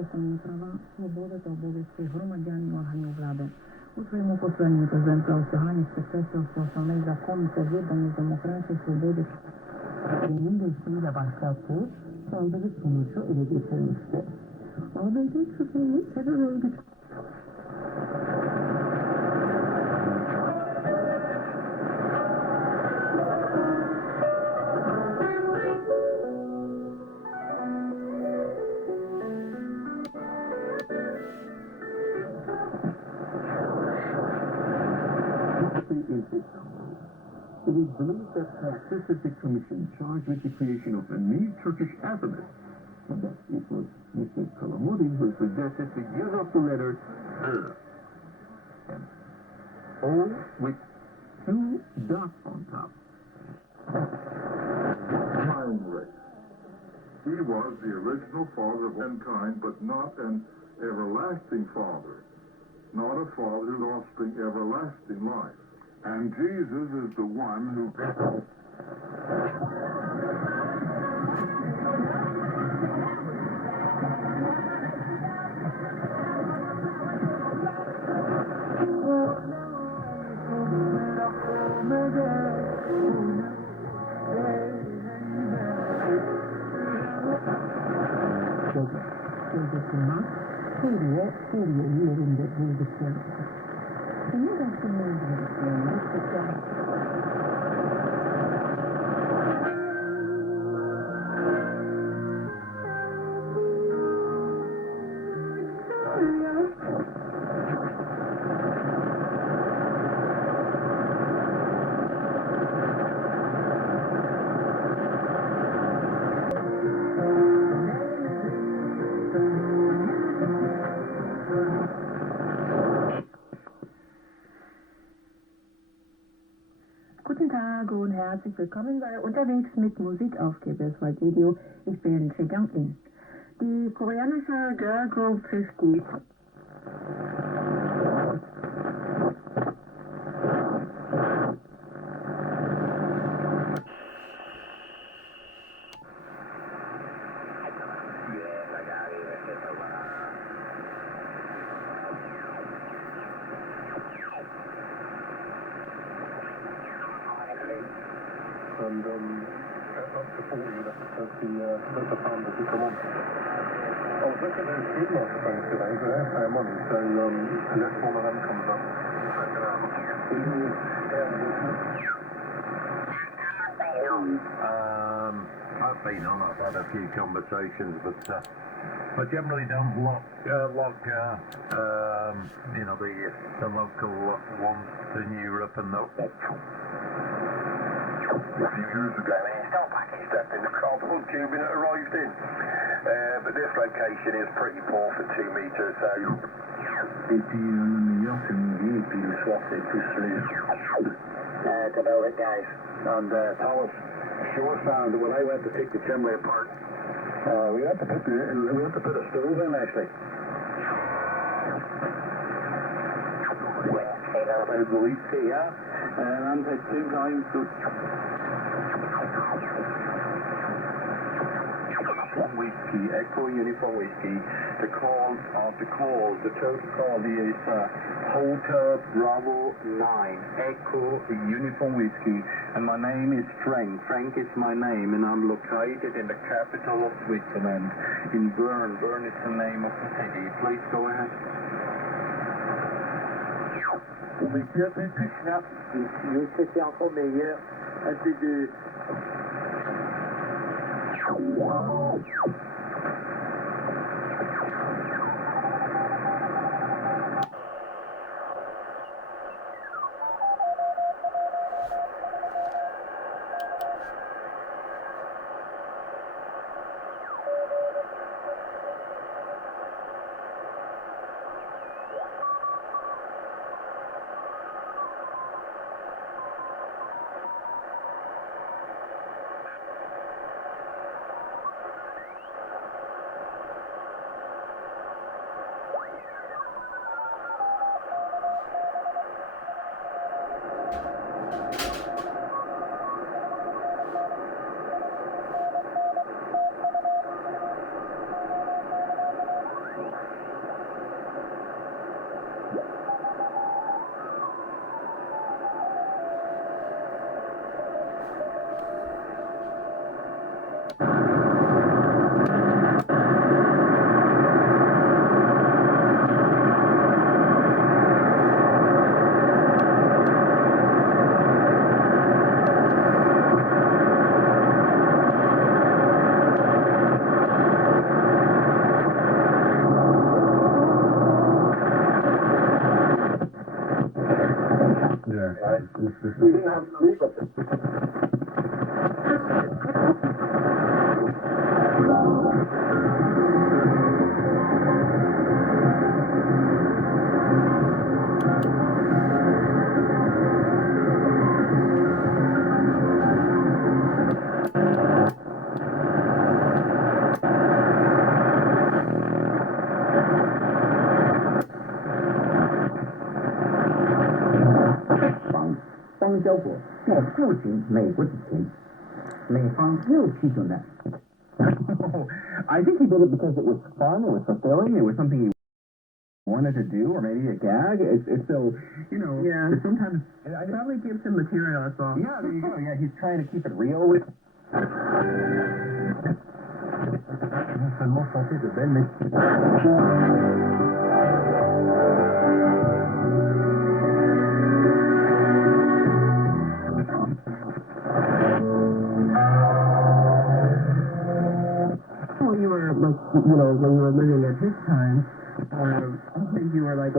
Основні права, свобода та обов'язки громадян і органів влади. У своєму посланні президент Гаусягані підкреслив, що основний закон – це відданість демократії, свободі та 민주주의가 맞닿고 사람들이 보면서 이렇게 살았을 때 어느덧 스스로 자료를 It is believed that the Pacific Commission charged with the creation of a new Turkish alphabet, and that it was Mr. Kalamudi who suggested the use of the letter and O with two dots on top. Time race. He was the original father of mankind, but not an everlasting father, not a father whose offspring everlasting life. And Jesus is the one who... Guten Tag und herzlich willkommen bei Unterwegs mit Musik auf KBS World Radio. Ich bin Chegam In. Die koreanische Girl Group 50 and up to 40 the fund that you come on. I was looking at those food lots things today, but they're paying money, so unless one of them comes up. I've been on, I've had a few conversations, but I generally don't log the local ones in Europe and that. A few years ago, it's still packaged up in the cardboard tubing it arrived in. But this location is pretty poor for 2 meters, so... Et puis, New York, c'est mouillé, et puis le soir, c'est plus Development guys. And Thomas sure found that when I went to take the chimney apart, we had to put a stove in, actually. It's the least key, yeah? And at 2 times to... Whiskey, Echo Uniform Whiskey. The total call is Hotel Bravo 9, Echo Uniform Whiskey. And my name is Frank. Frank is my name, and I'm located in the capital of Switzerland, in Bern. Bern is the name of the city. Please go ahead. C'était encore meilleur. Un peu de... We didn't have sleep at this. I think he did it because it was fun, it was fulfilling, it was something he wanted to do, or maybe a gag. It's so, Yeah. sometimes, It probably gives him material as well. yeah, there you go, yeah, he's trying to keep it real with. Non seulement chanter de belles mélodies. When you were like, when you were living at his time, I think you were like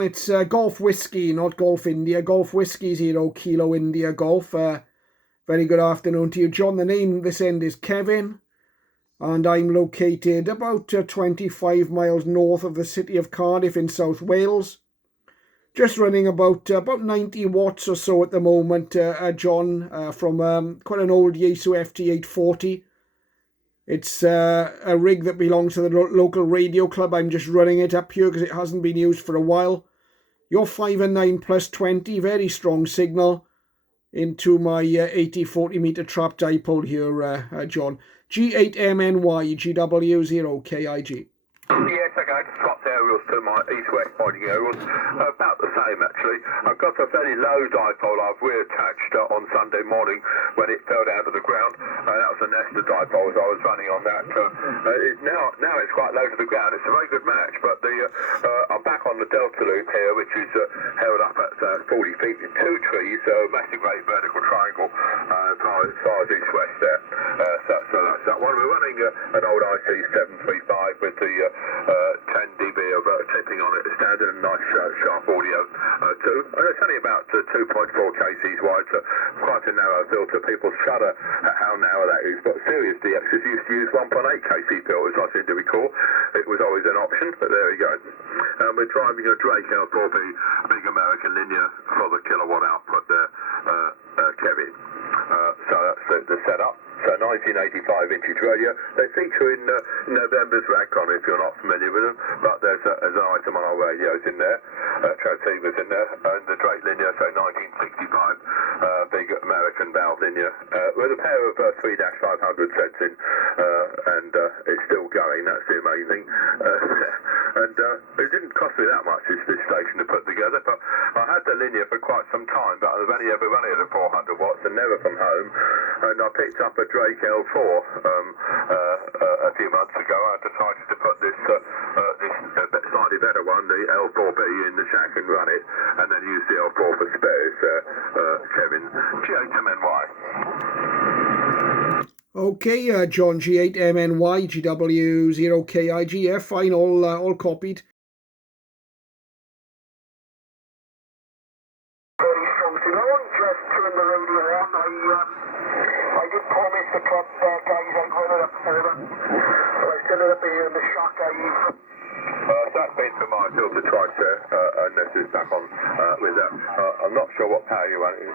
It's Golf Whiskey, not Golf India. Golf Whiskey 0 Kilo India Golf. Very good afternoon to you, John. The name this end is Kevin, and I'm located about 25 miles north of the city of Cardiff in South Wales. Just running about 90 watts or so at the moment, John, from quite an old Yaesu FT840. It's a rig that belongs to the local radio club. I'm just running it up here because it hasn't been used for a while. Your 5 and 9 plus 20, very strong signal into my 80-40 meter trap dipole here, John. G8MNY GW0KIG. Yes, okay, I just swapped aerials to my east-west pointing aerials. About the same, actually. I've got a very low dipole I've reattached on Sunday morning when it fell down to the ground. That was a Nesta dipole as I was running on that. Now it's quite low to the ground. It's a very good match, but I'm back on the Delta loop here, which is held up at 40 feet in two trees, massive great vertical triangle as far as east-west there. So that's that one. We're running an old IC735 with the 10 dB of clipping on it, standard and nice sharp audio too. And it's only about 2.4 kcs wide, so quite a narrow filter. People shudder at how narrow that is, but seriously, X's used to use 1.8 kc filters, I seem to recall. It was always an option, but there we go. We're driving a Drake L4B big American linear for the kilowatt output there, Kevin. So that's the setup. So 1985 vintage radio. They feature in November's Ragcon if you're not familiar with them, but there's an item on our radios in there, transceivers in there, and the Drake linear, so 1965 big American valve linear with a pair of 3-500 sets in, and it's still going. That's the amazing. And it didn't cost me that much, this station to put together, but I had the linear for quite some time, but I've only ever run it at 400 watts and never from home. And I picked up a Drake L4 a few months ago. I decided to put this slightly better one, the L4B, in the shack and run it, and then use the L4 for spares. Kevin, G8MNY. Okay, John G8MNY, GW0KIGF, fine, all copied. Very strong to go. Just turned the radio on. I did promise the club guys I'd run it up for them. So I set it up here in the shock that's been for my filter twice, and this is back on with that. I'm not sure what power you're running. You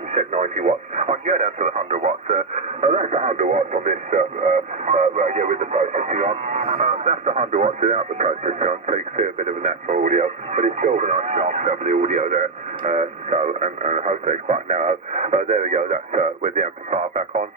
can set 90 watts. I can go down to the 100 watts. That's 100 watts on this radio with the processing on. That's 100 watts without the processing on, so you can see a bit of a natural audio, but it's still a nice sharp lovely audio there. And hopefully it's quite narrow. There we go, that's with the amplifier back on.